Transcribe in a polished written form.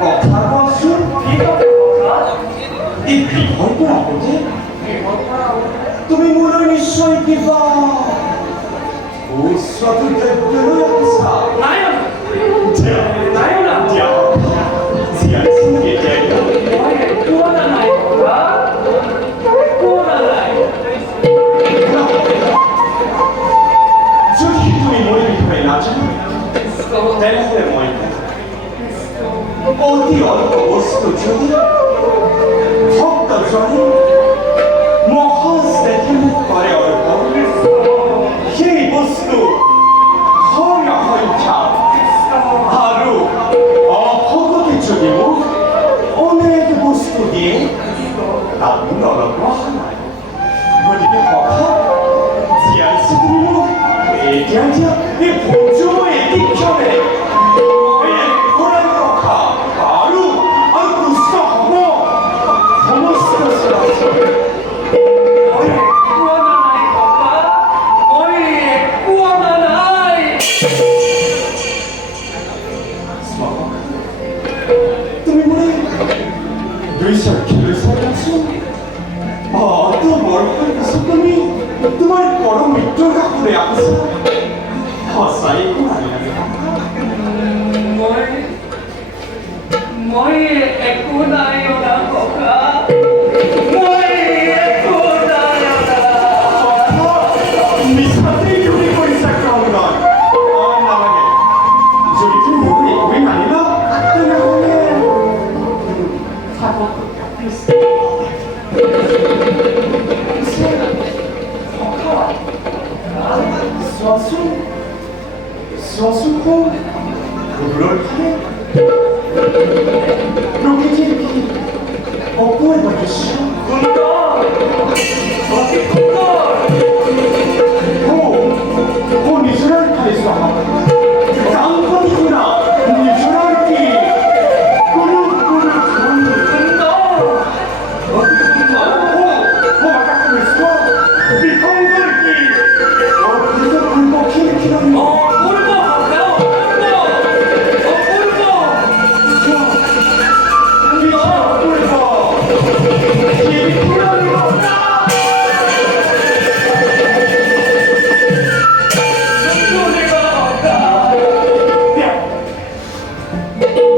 কথা কোৱাচোন কি কথা এই গৃহৰ পৰা আহোঁতে তুমি মোলৈ নিশ্চয় কিবা সুস্বাদু দ্ৰব্য লৈ আহিছা নাই অনা জীয়াইছো কেতিয়া মই একো অনা নাই ককা একো অনা নাই যদি তুমি মোৰ বিষয়ে নাজানো তেনেহ'লে মই অতি অল্প বস্তু যদি ভক্তজনে মহাস্নেহ কৰে অৰ্পণ সেই বস্তু সংখ্যা আৰু অভগতে যদি মোক অনেক বস্তু দিয়ে তাত মোৰ অলপ ৰহা নাই গতিকে সখা জীয়াইছো তুমি মোক এতিয়া এই ভোজময় এটি ক্ষণে তোমার বড় মৃত্যুর কাপড়ে আছে সঁচাই মই একো নাই অনা ককা মই একো নাই অনা মিছাতেই তুমি কৰিছা ক্ৰমণ নালাগে যদি তুমি মোৰ একোৱেই নানিলা তেনেহ'লে থাকক Sosu Kubror Prokiti Opoi Bakisha Kundor Sosi Kundor Ho Nijurar Kalisa Tanpati Kuna Nijurar Ki Kuru Kundor Oti Kundor Ho Makakuriswa Bikongor Ki Oti Kurbo Kiri Kirami Thank you.